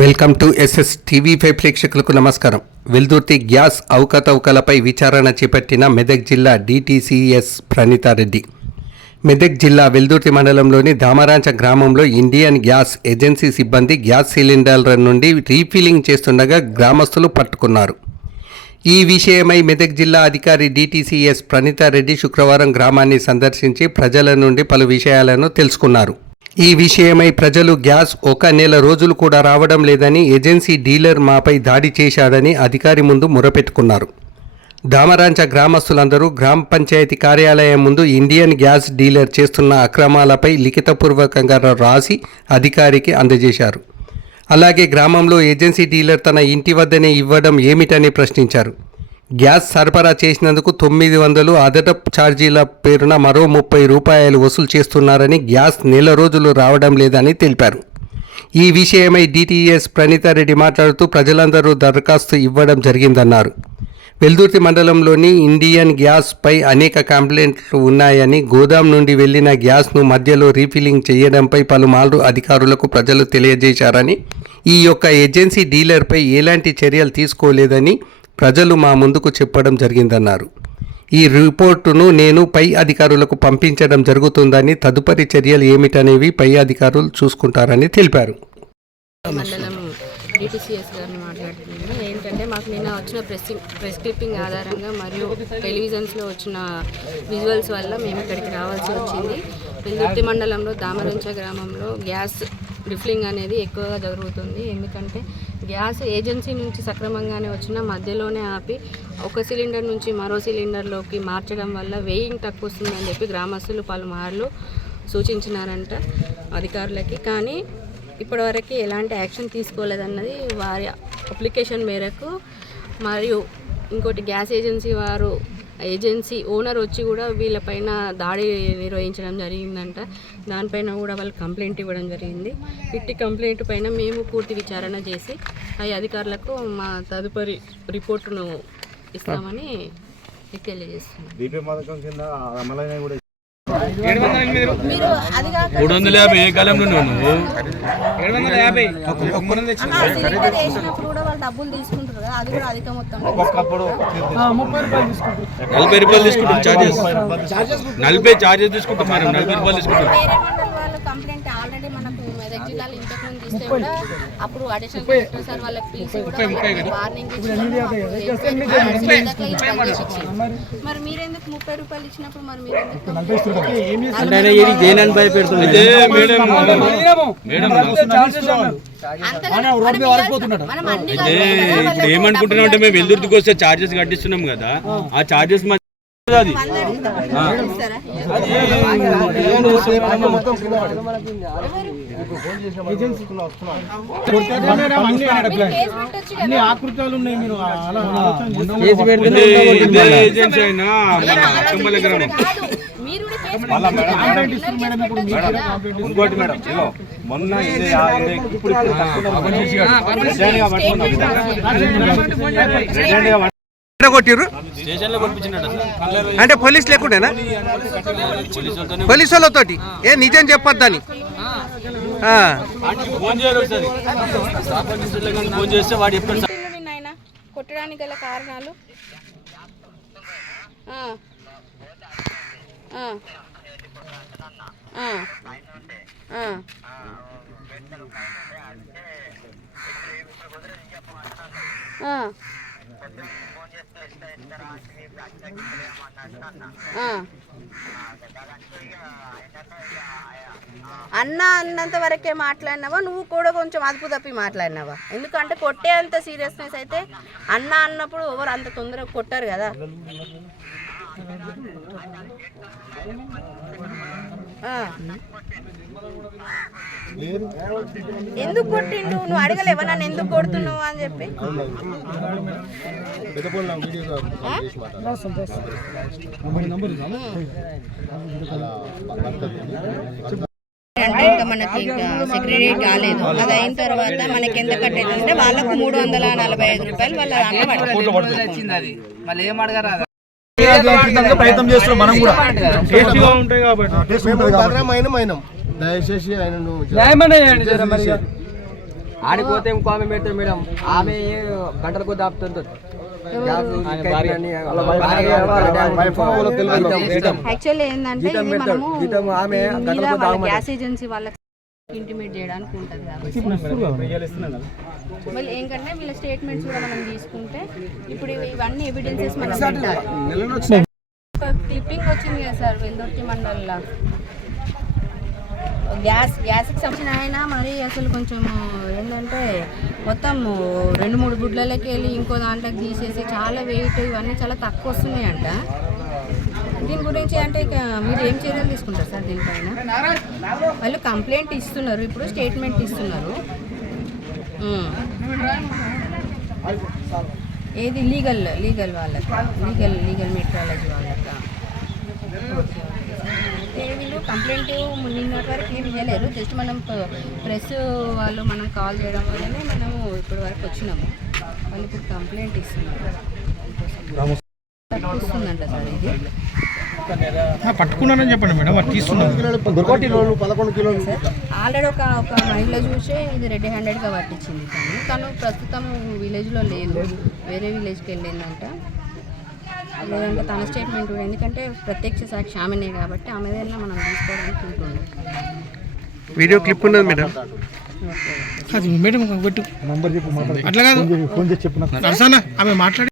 Welcome to SS TV five ప్రేక్షకులకు నమస్కారం. Veldurthi gas అవకతవకలపై విచారణ చేపట్టిన మెదక్ జిల్లా డిటిసిఎస్ ప్రణీతారెడ్డి. మెదక్ జిల్లా వెల్దుర్తి మండలంలోని దామరాంచ గ్రామంలో ఇండియన్ గ్యాస్ ఏజెన్సీ సిబ్బంది గ్యాస్ సిలిండర్ల నుండి రీఫిల్లింగ్ చేస్తుండగా గ్రామస్తులు పట్టుకున్నారు. ఈ విషయమై మెదక్ జిల్లా అధికారి డిటిసిఎస్ ప్రణీతారెడ్డి శుక్రవారం గ్రామాన్ని సందర్శించి ప్రజల నుండి పలు విషయాలను తెలుసుకున్నారు. ఈ విషయమై ప్రజలు గ్యాస్ ఒక నెల రోజులు కూడా రావడం లేదని ఏజెన్సీ డీలర్ మాపై దాడి చేశాడని అధికారి ముందు మొరపెట్టుకున్నారు. దామరాంచ గ్రామస్తులందరూ గ్రామ పంచాయతీ కార్యాలయం ముందు ఇండియన్ గ్యాస్ డీలర్ చేస్తున్న అక్రమాలపై లిఖితపూర్వకంగా రాసి అధికారికి అందజేశారు. అలాగే గ్రామంలో ఏజెన్సీ డీలర్ తన ఇంటి వద్దనే ఇవ్వడం ఏమిటని ప్రశ్నించారు. గ్యాస్ సరఫరా చేసినందుకు తొమ్మిది వందలు అదనపు ఛార్జీల పేరున మరో ముప్పై రూపాయలు వసూలు చేస్తున్నారని గ్యాస్ నెల రోజులు రావడం లేదని తెలిపారు. ఈ విషయమై డిటిఎస్ ప్రణీతారెడ్డి మాట్లాడుతూ ప్రజలందరూ దరఖాస్తు ఇవ్వడం జరిగిందన్నారు. వెల్దుర్తి మండలంలోని ఇండియన్ గ్యాస్పై అనేక కంప్లైంట్లు ఉన్నాయని గోదాం నుండి వెళ్ళిన గ్యాస్ను మధ్యలో రీఫిల్లింగ్ చేయడంపై పలుమార్లు అధికారులకు ప్రజలు తెలియజేశారని ఈ యొక్క ఏజెన్సీ డీలర్పై ఎలాంటి చర్యలు తీసుకోలేదని ప్రజలు మా ముందుకు చెప్పడం జరిగిందన్నారు. ఈ రిపోర్టును నేను పై అధికారులకు పంపించడం జరుగుతుందని తదుపరి చర్యలు ఏమిటనేవి పై అధికారులు చూసుకుంటారని తెలిపారు. మండలం గారిని మాట్లాడుతున్నాను. ఏంటంటే మాకు నిన్న వచ్చిన ప్రెస్ ప్రెస్క్రిప్పింగ్ ఆధారంగా మరియు టెలివిజన్స్లో వచ్చిన విజువల్స్ వల్ల మేము ఇక్కడికి రావాల్సి వచ్చింది. వెల్దుర్తి మండలంలో దామరంచ గ్రామంలో గ్యాస్ రిఫిలింగ్ అనేది ఎక్కువగా జరుగుతుంది. ఎందుకంటే గ్యాస్ ఏజెన్సీ నుంచి సక్రమంగానే వచ్చిన మధ్యలోనే ఆపి ఒక సిలిండర్ నుంచి మరో సిలిండర్లోకి మార్చడం వల్ల వెయింగ్ తక్కువ వస్తుందని చెప్పి గ్రామస్తులు పలుమార్లు సూచించినారంట అధికారులకి. కానీ ఇప్పటివరకు ఎలాంటి యాక్షన్ తీసుకోలేదన్నది వారి అప్లికేషన్ మేరకు మరియు ఇంకోటి గ్యాస్ ఏజెన్సీ వారు ఏజెన్సీ ఓనర్ వచ్చి కూడా వీళ్ళపైన దాడి నిర్వహించడం జరిగిందంట. దానిపైన కూడా వాళ్ళు కంప్లైంట్ ఇవ్వడం జరిగింది. ఇట్టి కంప్లైంట్ పైన మేము పూర్తి విచారణ చేసి ఆ అధికారులకు మా తదుపరి రిపోర్టును ఇస్తామని తెలియజేస్తున్నాం. మూడు వందల యాభై ఏ కాలంలో నువ్వు? నలభై రూపాయలు తీసుకుంటాం చార్జెస్ నలభై చార్జెస్ తీసుకుంటాం మేడం నలభై రూపాయలు తీసుకుంటాం కూడా అప్పుడు అడిషనల్ కలెక్టర్ సార్ వాళ్ళకి పిలిచి కూడా వార్నింగ్ మరి మీరెందుకు ముప్పై రూపాయలు ఇచ్చినప్పుడు మరి వాళ్ళకి ఏమనుకుంటున్నాం అంటే మేము వెల్దుర్తికి వస్తే చార్జెస్ కట్టిస్తున్నాం కదా? ఆ. చార్జెస్ అది. ఆకృతాలు ఉన్నాయి మీరు ఇదే ఏజెన్సీ అయినా గ్రామం. ఇంకోటి మేడం మొన్న ఇప్పుడు కొట్టిర్రు? అంటే పోలీస్ లేకుండేనా? పోలీసు వాళ్ళతోటి? ఏ నిజం చెప్పొద్దని కొట్టడానికి గల కారణాలు? ఆ. అన్న అన్నంత వరకే మాట్లాడినావా? నువ్వు కూడా కొంచెం అదుపు తప్పి మాట్లాడినావా? ఎందుకంటే కొట్టే అంత సీరియస్నెస్ అయితే అన్న అన్నప్పుడు ఎవరు అంత తొందరగా కొట్టారు కదా. ఎందుకు కొట్టిండు? నువ్వు అడగలేవా? నన్ను ఎందుకు కొడుతున్నావు అని చెప్పి? అంటే ఇంకా మనకి ఇంకా సెక్రటరీ కాలేదు. అది అయిన తర్వాత మనకి ఎంత కట్టేది అంటే వాళ్ళకు మూడు వందల నలభై ఐదు రూపాయలు వాళ్ళ దాంట్లో పడుతుంది. ప్రయత్నం చేస్తున్నాం మనం కూడా టేస్టీగా ఉంటాయి కాబట్టి దయచేసి ఇక. ఆడిపోతే ఇంకో ఆమె పెడతారు మేడం ఆమె ఏ గంటల కొద్ది యాక్చువల్లీ ఏంటంటే. గ్యాస్ ఏజెన్సీ వాళ్ళకి ఇంటిమేట్ చేయడానికి ఉంటుంది కాబట్టి. మళ్ళీ ఏంటంటే వీళ్ళ స్టేట్మెంట్స్ కూడా మనం తీసుకుంటే ఇప్పుడు ఇవి- ఇవన్నీ ఎవిడెన్సెస్ మనం క్లిప్పింగ్ వచ్చింది కదా సార్ వెల్దుర్తి మండల్లో. గ్యాస్ గ్యాస్కి సంబంధించిన ఆయన మరి అసలు కొంచెం ఏంటంటే మొత్తం రెండు మూడు గుడ్లలోకి వెళ్ళి ఇంకో దాంట్లోకి తీసేసి చాలా వెయిట్ ఇవన్నీ చాలా తక్కువ వస్తున్నాయంట. దీని గురించి అంటే మీరు ఏం చర్యలు తీసుకుంటారు సార్ దీనిపైన? వాళ్ళు కంప్లైంట్ ఇస్తున్నారు ఇప్పుడు స్టేట్మెంట్ ఇస్తున్నారు. ఏది లీగల్ లీగల్ వాళ్ళకి? లీగల్ లీగల్ మెట్రాలజీ వాళ్ళకి? వీళ్ళు కంప్లైంట్ నిన్నటి వరకు ఏమి చేయలేరు జస్ట్ మనం ప్రెస్ వాళ్ళు మనం కాల్ చేయడం వల్లనే మనము ఇప్పటి వరకు వచ్చినాము. వాళ్ళు ఇప్పుడు కంప్లైంట్ ఇస్తున్నారు. వస్తుందంట సార్ ఇది. పట్టుకున్నానని చెప్పండి మేడం అది తీసుకున్నాను. ఆల్రెడీ ఒక ఒక మహిళ చూసి ఇది రెడ్ హ్యాండెడ్గా పట్టించింది తను. తను ప్రస్తుతం విలేజ్లో లేదు వేరే విలేజ్కి వెళ్ళిందంట. లేదంటే తన స్టేట్మెంట్ ఎందుకంటే ప్రత్యక్ష సాక్షి ఆమెనే కాబట్టి ఆమె దగ్గర మనం తీసుకోవడానికి ఉంటుంది. వీడియో క్లిప్ ఉన్నది మేడం. అది మేడం పెట్టు నంబర్ చెప్పు అట్లా కాదు. ఫోన్ చేసి చెప్పు నరసన్న ఆమె మాట్లాడి